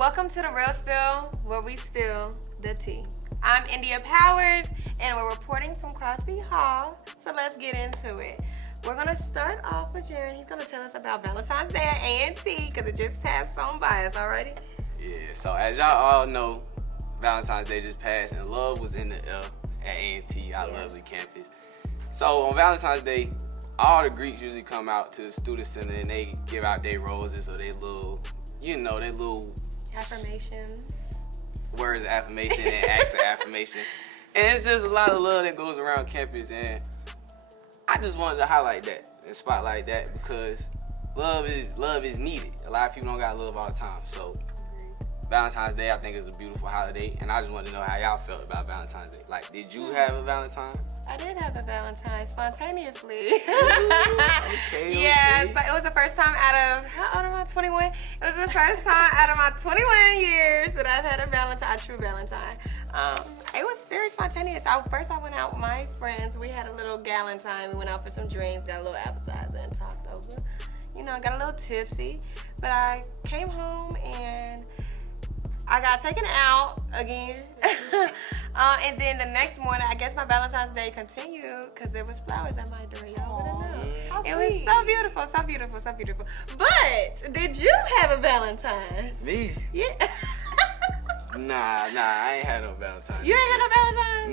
Welcome to the Real Spill, where we spill the tea. I'm India Powers, and we're reporting from Crosby Hall, so let's get into it. We're gonna start off with Jarren. He's gonna tell us about Valentine's Day at Ayantee, because it just passed on by us already. Yeah, so as y'all all know, Valentine's Day just passed, and love was in the air at Ayantee, our lovely campus. So on Valentine's Day, all the Greeks usually come out to the student center and they give out their roses or their little, their little Affirmations. words of affirmation and acts of affirmation. And it's just a lot of love that goes around campus, and I just wanted to highlight that and spotlight that because love is needed. A lot of people don't got love all the time. So Valentine's Day, I think, is a beautiful holiday, and I just wanted to know how y'all felt about Valentine's Day. Like, did you have a Valentine? I did have a Valentine spontaneously. Okay. Yeah, so it was the first time out of, how old am I, 21? It was the first time out of my 21 years that I've had a true Valentine. It was very spontaneous. First I went out with my friends. We had a little galentine. We went out for some drinks, got a little appetizer, and talked over. Got a little tipsy. But I came home and I got taken out again. And then the next morning, I guess my Valentine's Day continued because there was flowers at my door. Y'all wouldn't know. It was so beautiful, so beautiful, so beautiful. But did you have a Valentine? Me? Yeah. Nah, I ain't had no Valentine. You ain't had no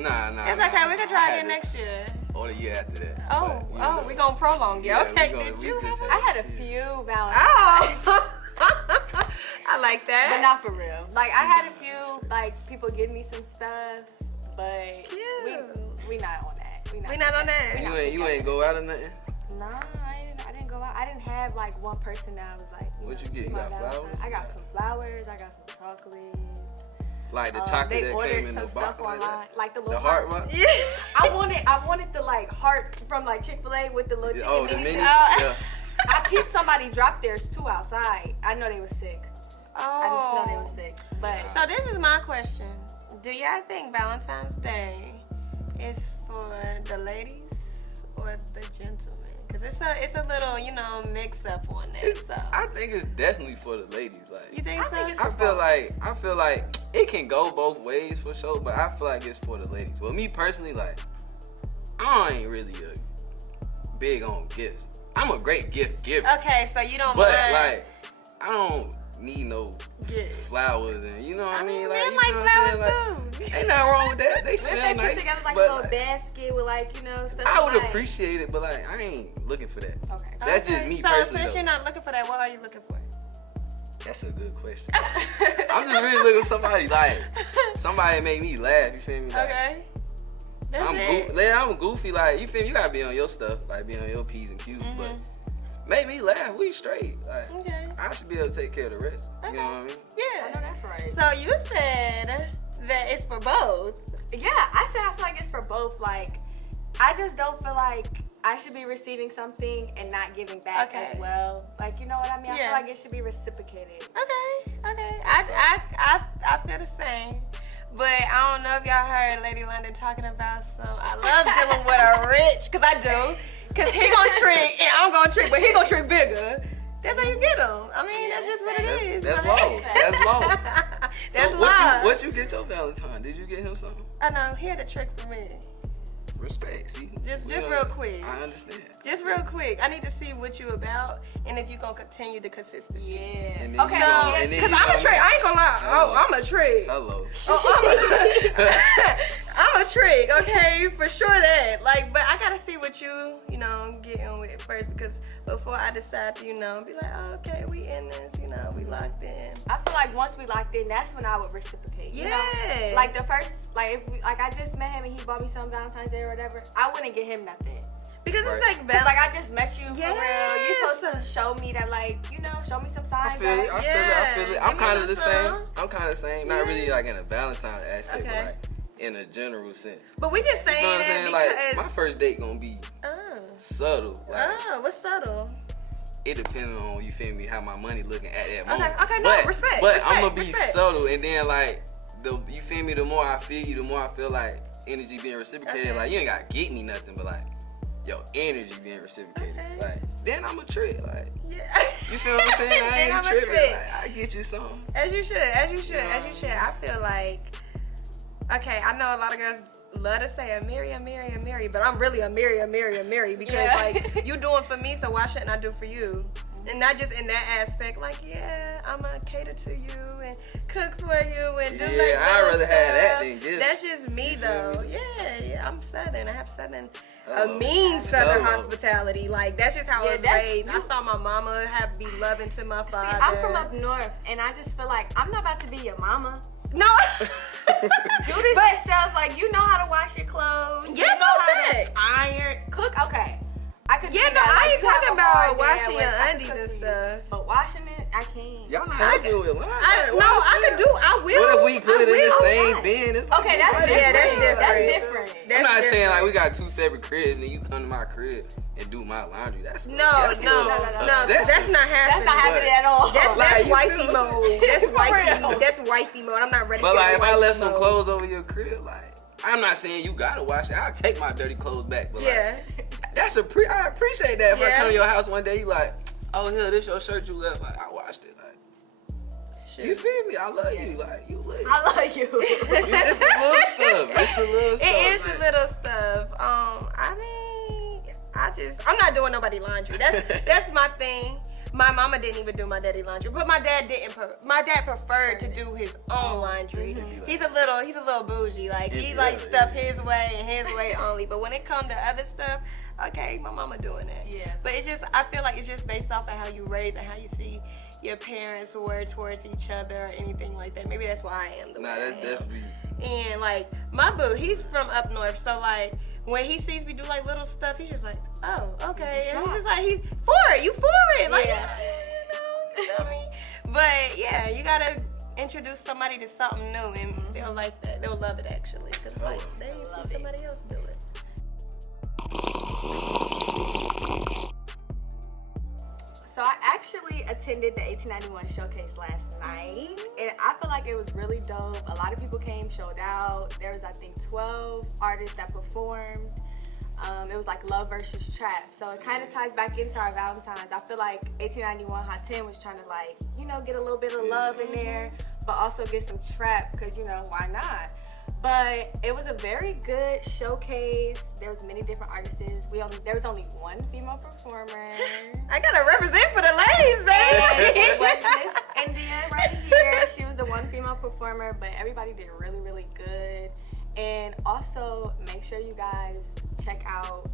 Valentine? Nah. It's okay, we can try again next year. Or the year after that. Oh, we gonna prolong it. Okay, did you? I had a few Valentines. Oh. I like that. But not for real. Like, I had a few, like, people give me some stuff, but we not on that. We not on that. You ain't go out or nothing? Nah, I didn't go out. I didn't have, like, one person that I was like, What you get? You got flowers? I got some flowers. I got some chocolates. Like the chocolate they that ordered came in some the stuff box? online, like the little the heart one? Yeah. I wanted the, like, heart from, like, Chick-fil-A with the little chicken Oh, the minis. mini? Yeah. I peeped somebody drop theirs, too, outside. I know they was sick. Oh. I just know they were sick. But So this is my question. Do y'all think Valentine's Day is for the ladies or the gentlemen? Because it's a little, mix up on that. So I think it's definitely for the ladies. Like, you think so? I feel like it can go both ways for sure, but I feel like it's for the ladies. Well, me personally, like, I ain't really big on gifts. I'm a great gift giver. Okay, so you don't But mind. like, I don't need no flowers and you know what I mean? Men you like know what I'm flowers saying? too. Like, ain't nothing wrong with that. They if smell they nice. put together like a but, little basket with stuff. I would like, appreciate it, but like I ain't looking for that. Okay. That's just me so personally. since though. you're not looking for that, what are you looking for? That's a good question. I'm just really looking for somebody make me laugh. You feel me? Like, Okay. That's I'm goofy. Like, you feel me? You gotta be on your stuff, like be on your P's and Q's, but make me laugh. We straight. Like, Okay. I should be able to take care of the rest. You know what I mean? Yeah. I know that's right. So you said that it's for both. Yeah, I said I feel like it's for both. Like, I just don't feel like I should be receiving something and not giving back as well. Like, you know what I mean? I feel like it should be reciprocated. Okay. I feel the same. But I don't know if y'all heard Lady London talking about I love dealing with a rich, because I do. Because he gonna trick and I'm gonna trick, but he gonna trick bigger. That's how you get them. I mean, that's just what it is. That's low. That's low. That's So love. what you get your Valentine? Did you get him something? I know, he had a trick for me. Respect, see? Just real quick. I understand. Just real quick. I need to see what you about and if you gonna continue the consistency. Yeah. And then Okay. Because I'm a trick. I ain't gonna lie. Oh, I'm a trick. Hello. I'm a trick, okay? For sure that. But I gotta see what you, get in with first, because before I decide to, be like, oh, okay, we in this, we locked in. I feel like once we locked in, that's when I would reciprocate. You know? Yeah. Like the first, if I just met him and he bought me some Valentine's Day or whatever, I wouldn't get him nothing. Because it's Right. Like I just met you for real. Yes. You supposed to show me that, show me some signs. I feel it. I'm Give me kind of the same. some. I'm kind of the same. Not really like in a Valentine aspect, Okay. but like in a general sense. But we just You saying know what I'm that saying? because. Like my first date gonna be subtle. Like, What's subtle? it depending on, you feel me, how my money looking at that moment. Okay, no, respect. But I'm gonna be respect. subtle, and then you feel me, the more I feel you, the more I feel like energy being reciprocated. Okay. Like, you ain't gotta get me nothing, but like your energy being reciprocated. Okay. Like, then I'm a trick. Like, Yeah. You feel what I'm saying? I Then how ain't much tripping. fit? Like, I get you some. As you should. I feel like, okay, I know a lot of girls love to say a marry, but I'm really a marry because like you doing for me, so why shouldn't I do for you? And not just in that aspect, like yeah, I'ma cater to you and cook for you and do like little I'd rather stuff. have that than gifts. That's just me though. Me? Yeah, I'm Southern. I have Southern. A mean Southern hospitality. Like, that's just how I was raised. I saw my mama have be loving to my father. See, I'm from up north, and I just feel like I'm not about to be your mama. No. Do this yourself. Like, you know how to wash your clothes. Yeah, you know how to iron, cook. Okay. I could. Yeah, no, I ain't talking about washing your undies and stuff. But washing it, I can't. Y'all not helping with laundry. I could do. I will. What if we put it in the same bin? It's like, Okay, that's different. That's different. I'm not saying like we got 2 separate cribs and then you come to my crib and do my laundry. That's no. That's not happening. That's not happening at all. That's like, wifey mode. That's wifey mode. I'm not ready. But like if I left some clothes over your crib, like I'm not saying you gotta wash it. I'll take my dirty clothes back. But like, that's I appreciate that. If I come to your house one day, you like, oh here, this your shirt you left. Like I washed it. Like you feel me? I love you. Like you love you. I love you. It's the little stuff. It's the little stuff. It is the little stuff. I mean, I'm not doing nobody laundry. That's my thing. My mama didn't even do my daddy laundry, but my dad didn't. My dad preferred to do his own laundry. He's a little bougie. Like he likes stuff his way and his way only. But when it comes to other stuff, okay, my mama doing it. Yeah. But I feel like it's just based off of how you raise and how you see your parents were towards each other or anything like that. Maybe that's why I am the way I am. definitely. And like my boo, he's from up north, so like when he sees me do like little stuff, he's just like, oh, okay. And he's just like, you for it. Like, you feel me? But yeah, you gotta introduce somebody to something new and they'll like that. They'll love it actually. Cause like they ain't see somebody else do it. So I actually attended the 1891 showcase last night, and I feel like it was really dope. A lot of people came, showed out. There was, I think, 12 artists that performed. It was like love versus trap, so it kind of ties back into our Valentine's. I feel like 1891 Hot 10 was trying to like, get a little bit of love in there, but also get some trap, because why not? But it was a very good showcase. There was many different artists. There was only one female performer. I gotta represent for the ladies, baby. It was Miss India right here. She was the one female performer, but everybody did really, really good. And also make sure you guys check out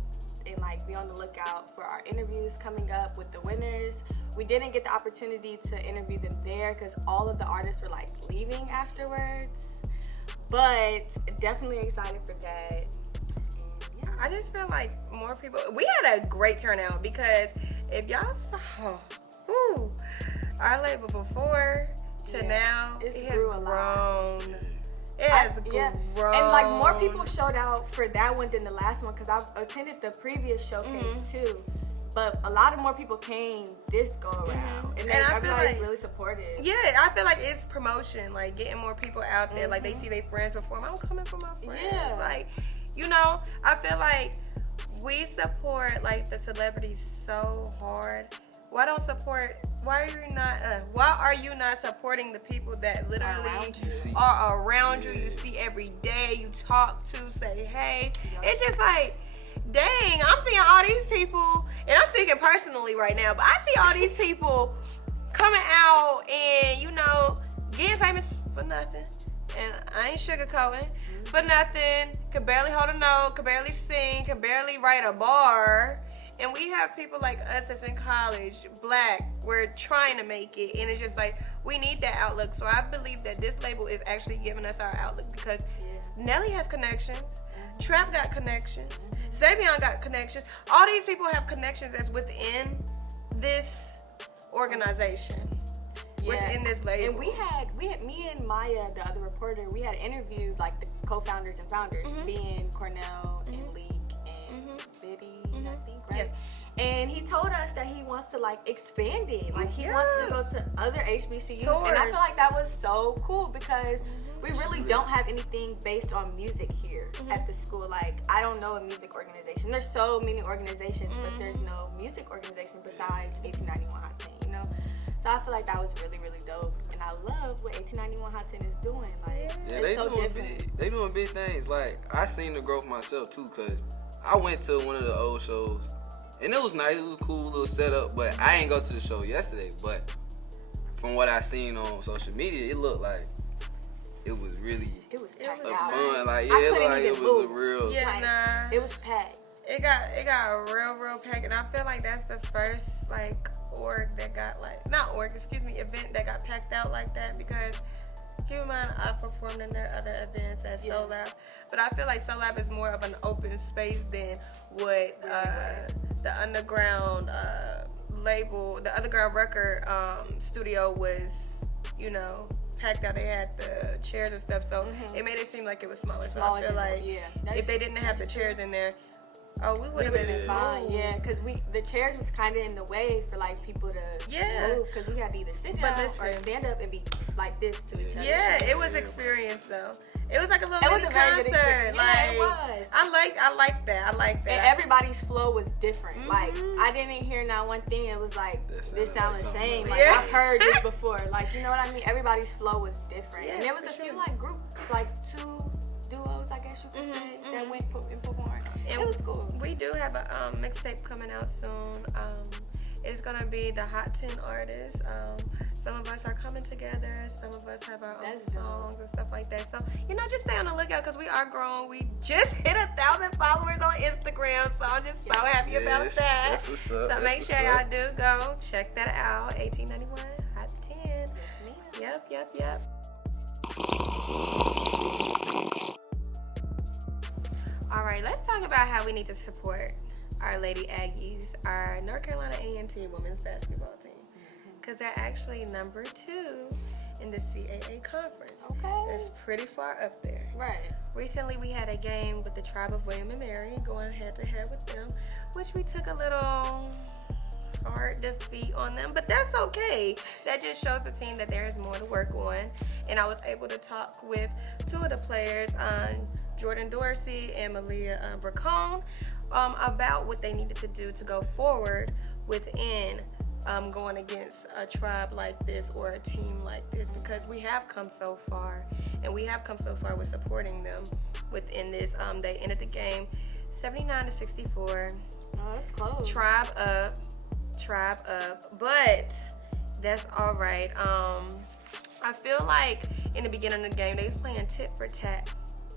and like be on the lookout for our interviews coming up with the winners. We didn't get the opportunity to interview them there because all of the artists were like leaving afterwards. But definitely excited for that. Yeah, I just feel like more people. We had a great turnout because if y'all saw, our label before to now, it has grown. It has grown. And like more people showed out for that one than the last one because I've attended the previous showcase too. But a lot of more people came this go around, and everybody's really supportive. Yeah, I feel like it's promotion, like getting more people out there. Like they see their friends perform. I'm coming for my friends. Yeah. Like, I feel like we support like the celebrities so hard. Why are you not supporting the people that literally are around you? You see every day. You talk to, say hey. It's just like, dang, I'm seeing all these people, and I'm speaking personally right now, but I see all these people coming out and, getting famous for nothing. And I ain't sugarcoating, for nothing. Could barely hold a note, could barely sing, could barely write a bar. And we have people like us that's in college, black, we're trying to make it. And it's just like, we need that outlook. So I believe that this label is actually giving us our outlook because Nelly has connections, Trap got connections, Savion got connections. All these people have connections that's within this organization, within this label. And we had me and Maya, the other reporter, we had interviewed like the co-founders and founders, being Cornell and Leek and Biddy, I think, right? Yes. And he told us that he wants to like expand it. Like he wants to go to other HBCUs. And I feel like that was so cool because we really don't have anything based on music here at the school. Like I don't know a music organization. There's so many organizations, but there's no music organization besides 1891 Hot 10, I feel like that was really, really dope. And I love what 1891 Hot 10 is doing. Like, Yeah, it's they so doing different. big. They doing big things. Like I seen the growth myself too, cause I went to one of the old shows, and it was nice. It was a cool little setup, but I ain't go to the show yesterday. But from what I seen on social media, it looked like it was really It was packed was out. fun. Like I it looked couldn't like it even was a move. real. Yeah, Like, nah. It was packed. It got real packed, and I feel like that's the first like event that got packed out like that, because keep in mind I performed in their other events at Soul Lab, but I feel like Soul Lab is more of an open space than what the underground label, the underground record studio was, you know, packed out. They had the chairs and stuff, so it made it seem like it was smaller. So I feel like if they didn't have the chairs in there, we would have been fine. Yeah, because the chairs was kind of in the way for like people to move, because we had to either sit down or stand up and be like this to each other. Yeah, it was experience though. It was like a little It was mini a very good concert. experience. Like, Yeah, it was. I like that. And everybody's flow was different. Like, I didn't hear not one thing. It was like, this sounds the same. Like, I've heard this before. Like, you know what I mean? Everybody's flow was different. Yeah, and there was a few like groups, like 2 duos, I guess you could say, that went and performed. And it was cool. We do have a mixtape coming out soon. It's gonna be the Hot 10 artists. Some of us are coming together. Some of us have our own songs and stuff like that. So, you know, just stay on the lookout, because we are growing. We just hit 1,000 followers on Instagram, so I'm just so happy about that. That's what's up. So make sure y'all do go check that out. 1891 Hot 10. Yes, ma'am. Yep. All right, let's talk about how we need to support our Lady Aggies, our North Carolina Ayantee women's basketball team, because they're actually number 2 in the CAA conference. Okay. That's pretty far up there. Right. Recently, we had a game with the Tribe of William and Mary, going head-to-head with them, which we took a little hard defeat on them, but that's okay. That just shows the team that there is more to work on. And I was able to talk with 2 of the players, Jordan Dorsey and Malia Bracone, about what they needed to do to go forward within going against a tribe like this or a team like this, because we have come so far, and we have come so far with supporting them within this. They ended the game 79-64. Oh, that's close. Tribe up, but that's all right. I feel like in the beginning of the game they was playing tit for tat.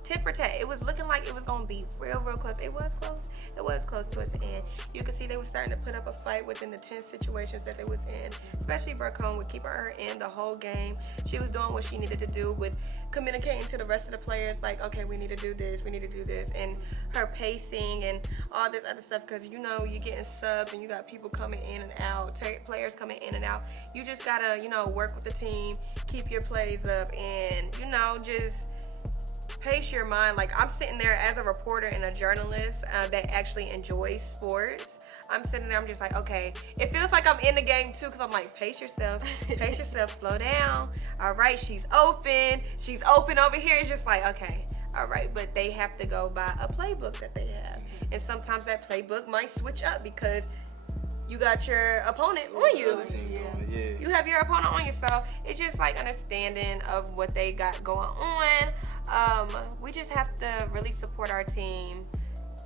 It was looking like it was gonna be real close. It was close towards the end. You could see they were starting to put up a fight within the tense situations that they was in, especially Bracone with keeping her in the whole game. She was doing what she needed to do with communicating to the rest of the players, like, okay, we need to do this, and her pacing and all this other stuff, because you know you're getting subs and you got people coming in and out, players coming in and out. You just gotta, you know, work with the team, keep your plays up, and, you know, just pace your mind. Like, I'm sitting there as a reporter and a journalist that actually enjoys sports. I'm sitting there, I'm just like, okay, it feels like I'm in the game too, because I'm like, pace yourself, slow down. All right, she's open over here. It's just like, okay, all right, but they have to go by a playbook that they have. And sometimes that playbook might switch up because you got your opponent on you. You have your opponent on you, so it's just like understanding of what they got going on. We just have to really support our team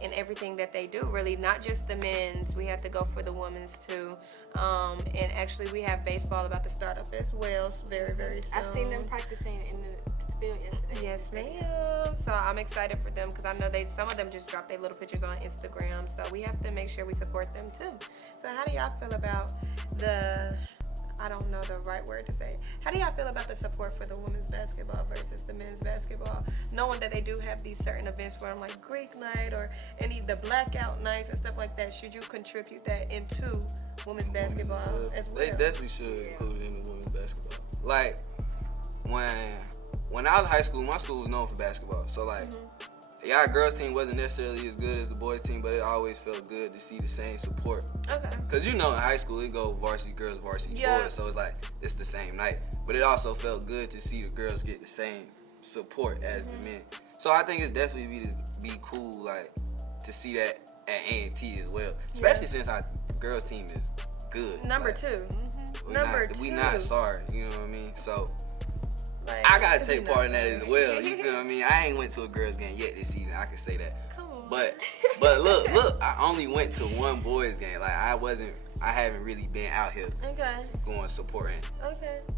in everything that they do, really, not just the men's. We have to go for the women's too. And actually we have baseball about to start up as well, very soon. I've seen them practicing in the field yesterday. Yes, ma'am. So I'm excited for them, because I know some of them just dropped their little pictures on Instagram, so we have to make sure we support them too. So how do y'all feel about I don't know the right word to say. How do y'all feel about the support for the women's basketball versus the men's basketball? Knowing that they do have these certain events where I'm like Greek night or the blackout nights and stuff like that. Should you contribute that into women's basketball as well? They definitely should include it in the women's basketball. Like, when I was in high school, my school was known for basketball. So, like, our girls team wasn't necessarily as good as the boys team, but it always felt good to see the same support. Okay. Because, you know, in high school, it go varsity girls, varsity boys. So it's like, it's the same night. But it also felt good to see the girls get the same support as the men. So I think it's definitely be cool, like, to see that at A&T as well. Especially since our girls team is good. Number 2. We not sorry. You know what I mean? So Like, I gotta take part in that as well. You feel what I mean? I ain't went to a girls game yet this season. I can say that. Come on. But look, I only went to one boys game. Like I haven't really been out here going supporting our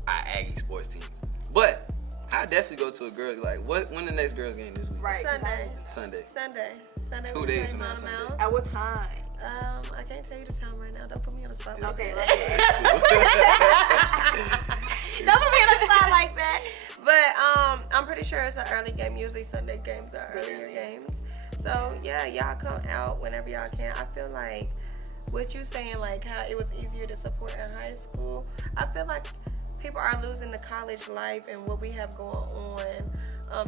Aggie sports teams. But I definitely go to a girl. Like when the next girls game this week? Right. Sunday. 2 days from now, Sunday. At what time? I can't tell you the time right now. Don't put me on the spot. Okay. Don't put me on the spot like that. But I'm pretty sure it's an early game. Usually Sunday games are earlier games. So yeah, y'all come out whenever y'all can. I feel like what you saying, like how it was easier to support in high school. I feel like people are losing the college life and what we have going on,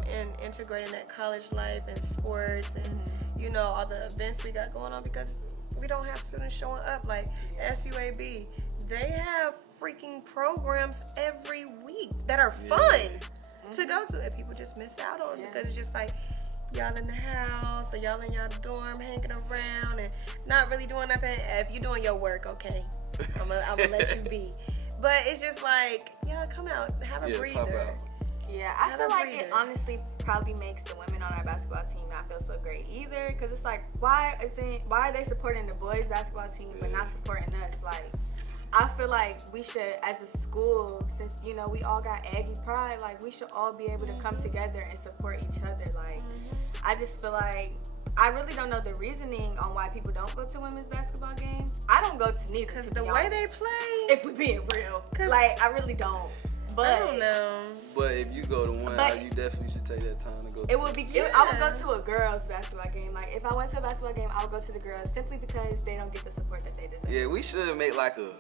and integrating that college life and sports and you know all the events we got going on because we don't have students showing up. Like SUAB, they have freaking programs every week that are fun to go to, and people just miss out on because it's just like y'all in the house or y'all in your dorm hanging around and not really doing nothing. If you're doing your work, okay, I'm gonna let you be. But it's just like, y'all come out, have a breather. Yeah, I feel like it honestly probably makes the women on our basketball team not feel so great either. Because it's like, why are they supporting the boys basketball team but not supporting us? Like, I feel like we should, as a school, since, you know, we all got Aggie pride, like, we should all be able to come together and support each other. Like, I just feel like, I really don't know the reasoning on why people don't go to women's basketball games. I don't go to neither. Because the way they play. If we're being real. Like, I really don't. But I don't know. But if you go to one, you definitely should take that time to go. It would be. I would go to a girls' basketball game. Like if I went to a basketball game, I would go to the girls simply because they don't get the support that they deserve. Yeah, we should make like a.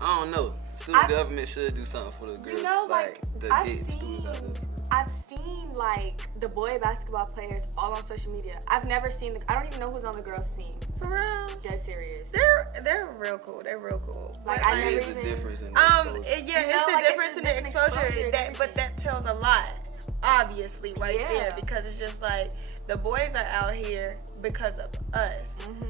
I don't know. Student government should do something for the girls. You know, like I've students seen like the boy basketball players all on social media. I've never seen. I don't even know who's on the girls' team. For real? Dead serious. They're real cool. They're real cool. Like but I never even. The difference in it's the difference in the exposure. But that tells a lot, obviously, there because it's just like the boys are out here because of us.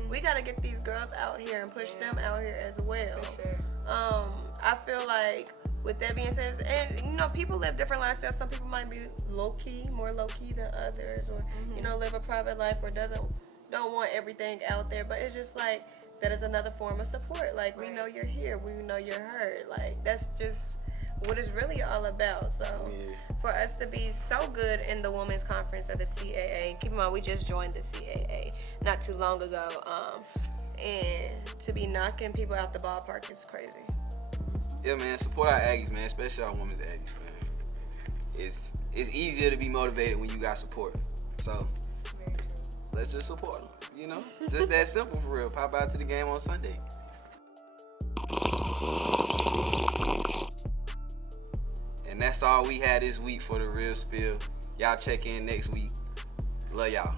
We gotta get these girls out here and push them out here as well. For sure. I feel like with that being said, and you know, people live different lifestyles. Some people might be more low key than others, or you know, live a private life or don't want everything out there. But it's just like that is another form of support. Like we know you're here, we know you're heard. Like that's just what it's really all about. So for us to be so good in the women's conference of the CAA, keep in mind we just joined the CAA not too long ago, and to be knocking people out the ballpark is crazy. Yeah, man, support our Aggies, man, especially our women's Aggies, man. It's easier to be motivated when you got support. So let's just support them, you know? Just that simple for real. Pop out to the game on Sunday. And that's all we had this week for the Real Spill. Y'all check in next week. Love y'all.